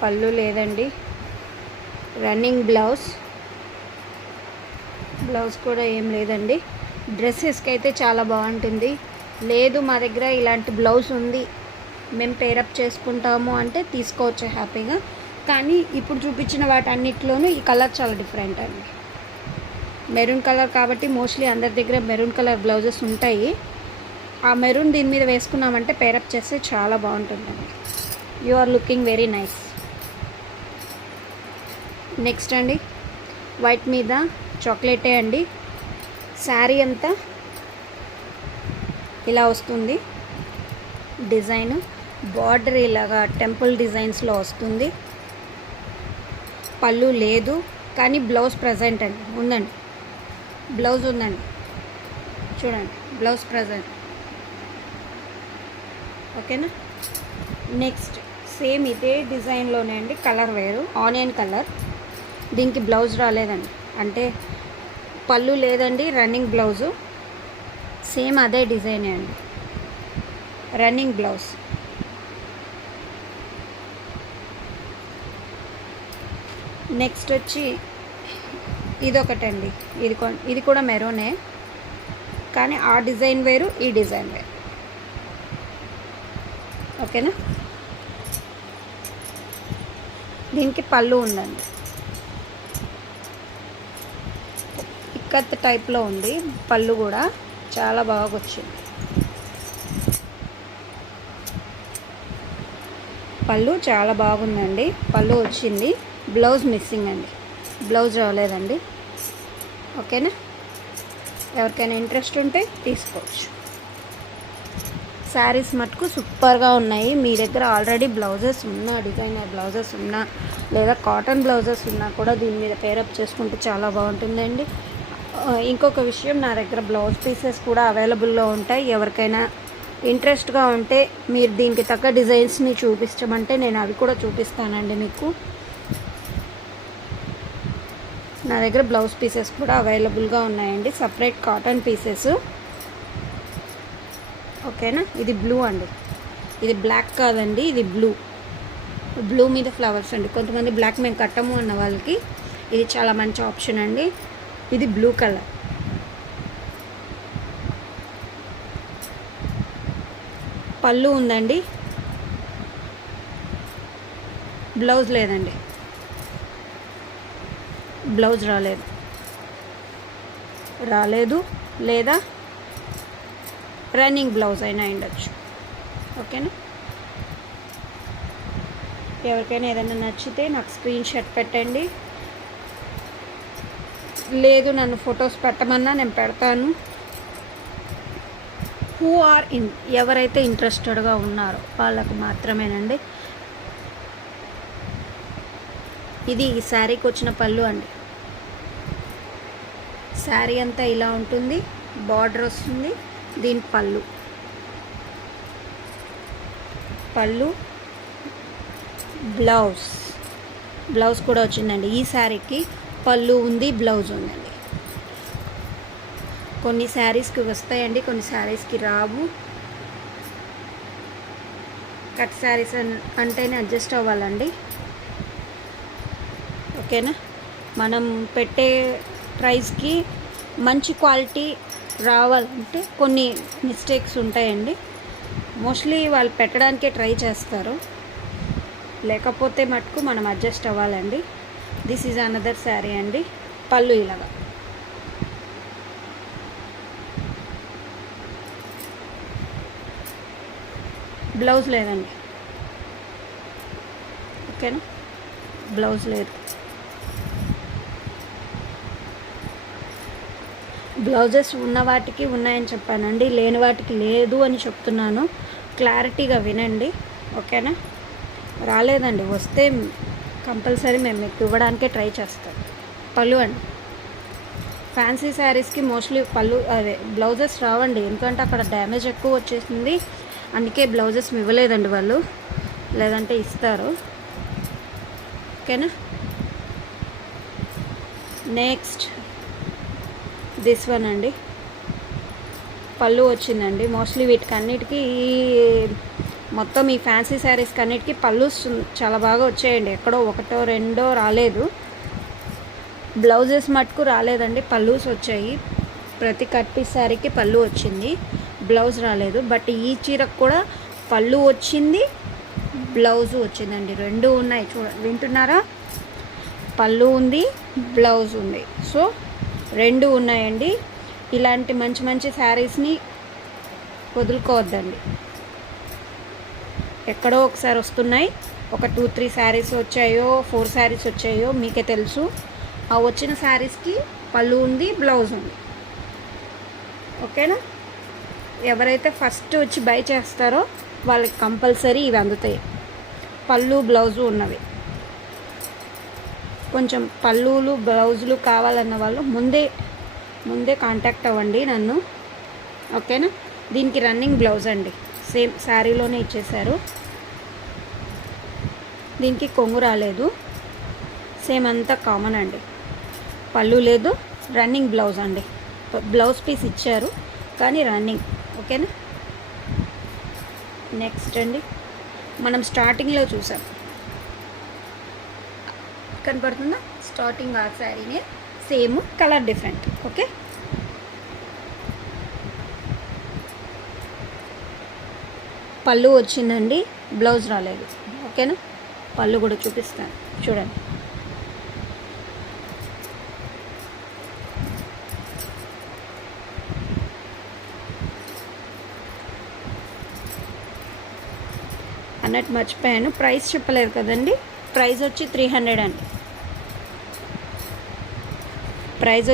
పళ్ళు లేదండి. Running blouse కూడా ఏం లేదండి. డ్రెస్సెస్కి అయితే చాలా బాగుంటుంది. లేదు మా దగ్గర ఇలాంటి బ్లౌజ్ ఉంది, మేము పేరప్ చేసుకుంటాము అంటే తీసుకోవచ్చు హ్యాపీగా. కానీ ఇప్పుడు చూపించిన వాటన్నిటిలోనూ ఈ కలర్ చాలా డిఫరెంట్ అండి. మెరూన్ కలర్ కాబట్టి మోస్ట్లీ అందరి దగ్గర మెరూన్ కలర్ బ్లౌజెస్ ఉంటాయి. ఆ మెరూన్ దీని మీద వేసుకున్నామంటే పేరప్ చేస్తే చాలా బాగుంటుందండి. You are looking very nice. Next అండి, వైట్ మీద చాక్లెటే అండి. శారీ అంతా ఇలా వస్తుంది. డిజైన్ బార్డర్ ఇలాగా టెంపుల్ డిజైన్స్లో వస్తుంది. పళ్ళు లేదు కానీ బ్లౌజ్ ప్రజెంట్ అండి, ఉందండి. బ్లౌజ్ ఉందండి, చూడండి బ్లౌజ్ ప్రజెంట్. ఓకేనా. నెక్స్ట్ సేమ్ ఇదే డిజైన్లోనే అండి, కలర్ వేరు, ఆనియన్ కలర్. దీనికి బ్లౌజ్ రాలేదండి, అంటే పళ్ళు లేదండి, రన్నింగ్ బ్లౌజు. సేమ్ అదే డిజైనే అండి, రన్నింగ్ బ్లౌజ్. నెక్స్ట్ వచ్చి ఇదొకటండి, ఇది కూడా మెరూనే, కానీ ఆ డిజైన్ వేరు, ఈ డిజైన్ వేరు. ఓకేనా. దీనికి పళ్ళు ఉందండి, ఇక్కత్ టైప్లో ఉంది. పళ్ళు కూడా చాలా బాగా వచ్చింది. పళ్ళు చాలా బాగుందండి, పళ్ళు వచ్చింది. బ్లౌజ్ మిస్సింగ్ అండి, బ్లౌజ్ రాలేదండి. ఓకేనా. ఎవరికైనా ఇంట్రెస్ట్ ఉంటే తీసుకోవచ్చు. శారీస్ మటుకు సూపర్గా ఉన్నాయి. మీ దగ్గర ఆల్రెడీ బ్లౌజెస్ ఉన్నా, డిజైనర్ బ్లౌజెస్ ఉన్నా, లేదా కాటన్ బ్లౌజెస్ ఉన్నా కూడా దీని మీద పేరప్ చేసుకుంటే చాలా బాగుంటుందండి. ఇంకొక విషయం, నా దగ్గర బ్లౌజ్ పీసెస్ కూడా అవైలబుల్లో ఉంటాయి. ఎవరికైనా ఇంట్రెస్ట్గా ఉంటే మీరు దీనికి తగ్గ డిజైన్స్ని చూపించమంటే నేను అవి కూడా చూపిస్తానండి మీకు. నా దగ్గర బ్లౌజ్ పీసెస్ కూడా అవైలబుల్గా ఉన్నాయండి, సపరేట్ కాటన్ పీసెస్. ఓకేనా. ఇది బ్లూ అండి, ఇది బ్లాక్ కాదండి, ఇది బ్లూ మీద ఫ్లవర్స్ అండి. కొంతమంది బ్లాక్ మేము కట్టము అన్న వాళ్ళకి ఇది చాలా మంచి ఆప్షన్ అండి. ఇది బ్లూ కలర్. పళ్ళు ఉందండి, బ్లౌజ్ లేదండి, బ్లౌజ్ రాలేదు లేదా రన్నింగ్ బ్లౌజ్ అయినా ఉండొచ్చు. ఓకేనా. ఎవరికైనా ఏదైనా నచ్చితే నాకు స్క్రీన్ షాట్ పెట్టండి, లేదు నన్ను ఫొటోస్ పెట్టమన్నా నేను పెడతాను. హూ ఆర్ ఎవరైతే ఇంట్రెస్టెడ్గా ఉన్నారో వాళ్ళకు మాత్రమేనండి. ఇది ఈ శారీకి వచ్చిన పళ్ళు అండి. శారీ అంతా ఇలా ఉంటుంది, బార్డర్ వస్తుంది. దీని పళ్ళు బ్లౌజ్ కూడా వచ్చిందండి. ఈ శారీకి పళ్ళు ఉంది, బ్లౌజ్ ఉందండి. కొన్ని శారీస్కి వస్తాయండి, కొన్ని శారీస్కి రావు. కట్ శారీస్ అంటేనే అడ్జస్ట్ అవ్వాలండి. ఓకేనా. మనం పెట్టే ప్రైస్కి మంచి క్వాలిటీ రావాలంటే కొన్ని మిస్టేక్స్ ఉంటాయండి. మోస్ట్లీ వాళ్ళు పెట్టడానికే ట్రై చేస్తారు, లేకపోతే మటుకు మనం అడ్జస్ట్ అవ్వాలండి. దిస్ ఈజ్ అనదర్ శారీ అండి. పళ్ళు ఇలాగా, బ్లౌజ్ లేదండి. ఓకేనా, బ్లౌజ్ లేదు. బ్లౌజెస్ ఉన్న వాటికి ఉన్నాయని చెప్పానండి, లేని వాటికి లేదు అని చెప్తున్నాను. క్లారిటీగా వినండి. ఓకేనా. రాలేదండి, వస్తే కంపల్సరీ మేము మీకు ఇవ్వడానికే ట్రై చేస్తాం. పళ్ళు అండి. ఫ్యాన్సీ శారీస్కి మోస్ట్లీ అదే బ్లౌజెస్ రావండి, ఎందుకంటే అక్కడ డ్యామేజ్ ఎక్కువ వచ్చేసింది. అందుకే బ్లౌజెస్ ఇవ్వలేదండి వాళ్ళు, లేదంటే ఇస్తారు. ఓకేనా. నెక్స్ట్ దిస్ వన్ అండి. పళ్ళు వచ్చిందండి. మోస్ట్లీ వీటికి అన్నిటికీ మొత్తం ఈ ఫ్యాన్సీ శారీస్ అన్నిటికీ పళ్ళు చాలా బాగా వచ్చాయండి. ఎక్కడో ఒకటో రెండో రాలేదు. బ్లౌజెస్ మటుకు రాలేదండి, పళ్ళుస్ వచ్చాయి. ప్రతి కట్ పీస్ శారీకి పళ్ళు వచ్చింది, బ్లౌజ్ రాలేదు. బట్ ఈ చీరకు కూడా పళ్ళు వచ్చింది, బ్లౌజు వచ్చిందండి. రెండు ఉన్నాయి, వింటున్నారా? పళ్ళు ఉంది, బ్లౌజ్ ఉంది. సో రెండు ఉన్నాయండి. ఇలాంటి మంచి మంచి శారీస్ని వదులుకోవద్దండి. ఎక్కడో ఒకసారి వస్తున్నాయి. ఒక 2-3 శారీస్ వచ్చాయో 4 శారీస్ వచ్చాయో మీకే తెలుసు. ఆ వచ్చిన శారీస్కి పళ్ళు ఉంది, బ్లౌజ్ ఉంది. ఓకేనా? ఎవరైతే ఫస్ట్ వచ్చి బై చేస్తారో వాళ్ళకి కంపల్సరీ ఇవి అందుతాయి, పళ్ళు బ్లౌజు ఉన్నవి. కొంచెం పళ్ళులు బ్లౌజులు కావాలన్న వాళ్ళు ముందే కాంటాక్ట్ అవ్వండి నన్ను. ఓకేనా? దీనికి రన్నింగ్ బ్లౌజ్ అండి, సేమ్ శారీలోనే ఇచ్చేసారు. దీనికి కొంగు రాలేదు, సేమ్ అంతా కామన్ అండి. పళ్ళు లేదు, రన్నింగ్ బ్లౌజ్ అండి. బ్లౌజ్ పీస్ ఇచ్చారు కానీ రన్నింగ్. ఓకేనా? నెక్స్ట్ అండి, మనం స్టార్టింగ్లో చూసాం, కనపడుతుందా? స్టార్టింగ్ ఆ శారీనే, సేమ్ కలర్ డిఫరెంట్. ఓకే, పళ్ళు వచ్చిందండి, బ్లౌజ్ రాలేదు. ఓకేనా? పళ్ళు కూడా చూపిస్తాను, చూడండి. అన్నట్టు మర్చిపోయాను, ప్రైస్ చెప్పలేదు కదండి. ప్రైస్ వచ్చి 300 అండి. ప్రైస్